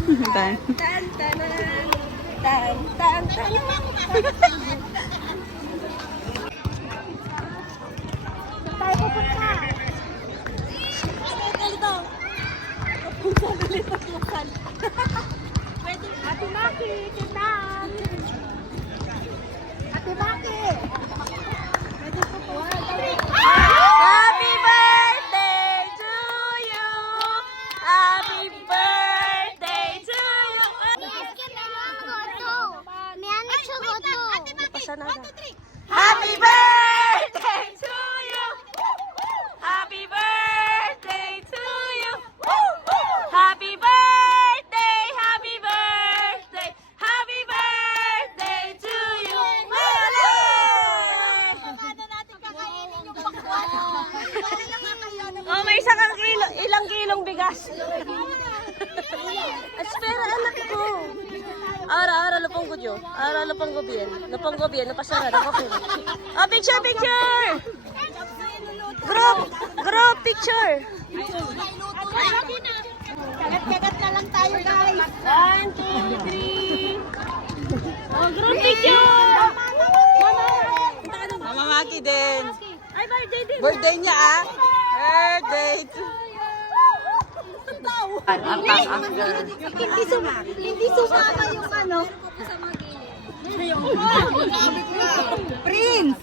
Tan. Tan, tanan. Tan, tan, tanan. Tayo pupunta. Dito. Pupunta dito. Ate Maki, titan. Ate Maki. Happy birthday to you. Happy birthday to you. Happy birthday to you. Happy birthday to you. Happy birthday, happy birthday, happy birthday to you. Oh, may isang kilo, ilang kilong bigas. Espera, anak ko. Ara, lupang ko dyo. Ara, lupang ko bien. Lupang ko bien, napasara. Oh, picture, picture! Group picture! Kagat-kagat na lang tayo, guys. 1, 2, 3. Oh, group picture! Mama Maki din. Ay, birthday din. Birthday niya ah. Birthday to Hindi sumama yung ano. Prince!